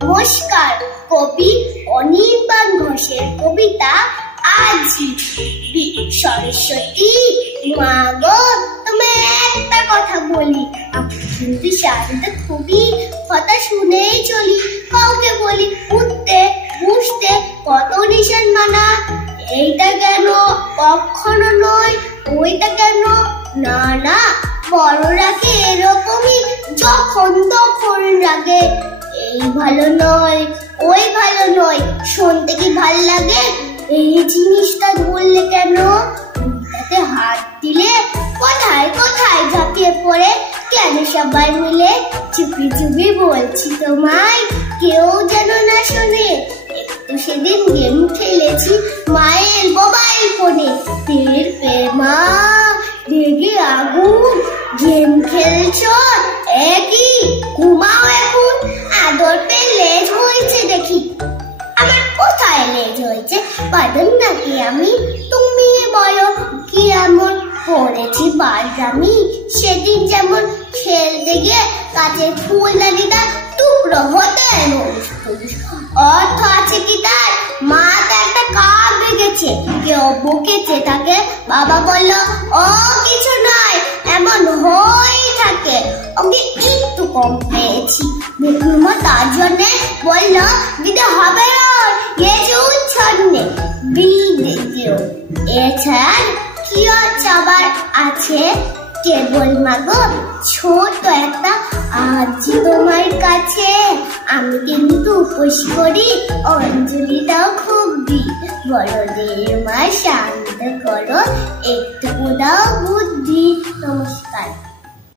নমস্কার। কবি অনির্বাণ ঘোষের কবিতা আজি। সরস্বতী মা গো, তোমায় একটা কথা বলি, আমি কিন্তু শান্ত খুবই, কথা শুনেই চলি। কাউকে বলি উঠতে বুঝতে, কত নিশান মানা। এইটা কেন, কখনো নয় ওইটা কেন, না না বড় রাগে এরকমই, যখন তখন রাগে। এই ভালো নয় ওই ভালো নয়, শুনতে কি ভাল লাগে? এই জিনিসটা বললে কেন? তাতে হাত দিলে কোথায় কোথায় ঝাঁপিয়ে পড়ে, কেন সবাই মিলে চুপি চুপি বলছি তোমায়, কেউ যেন না শোনে। একটু সেদিন গেম খেলেছি মায়ের মোবাইল ফোনে, মা রেগে আগুন, গেম খেলছো একই, ঘুমাও এখন। আদর পেয়ে লেজ হয়েছে দেখি, আমার কোথায় লেজ হয়েছে? বাদন নাকি আমি? তুমি বলো কি এমন করেছি বাড়ামি? সেদিন যেমন খেলতে গিয়ে কাছের ফুলদানিটা টুকরো হতে অর্থ আছে কি তার? মা তো একটা কাক ভেঙেছে, কেউ বকেছে তাকে, বাবা বলল ও কিছু নয়, এমন হয়ে থাকে, ওকে একটু কম পেয়েছি। মা তার জন্য বলল দিতে হবে ওর ছন্নে বিদেও। এছাড়া কি চাবার আছে? কেবল মাগো ছোট একটা আজি তোমার কাছে, আমি কিন্তু উপোস করি, অঞ্জলিটাও খুব দিই। বড়দের মা শান্ত করো, একটু দাও বুদ্ধি। নমস্কার।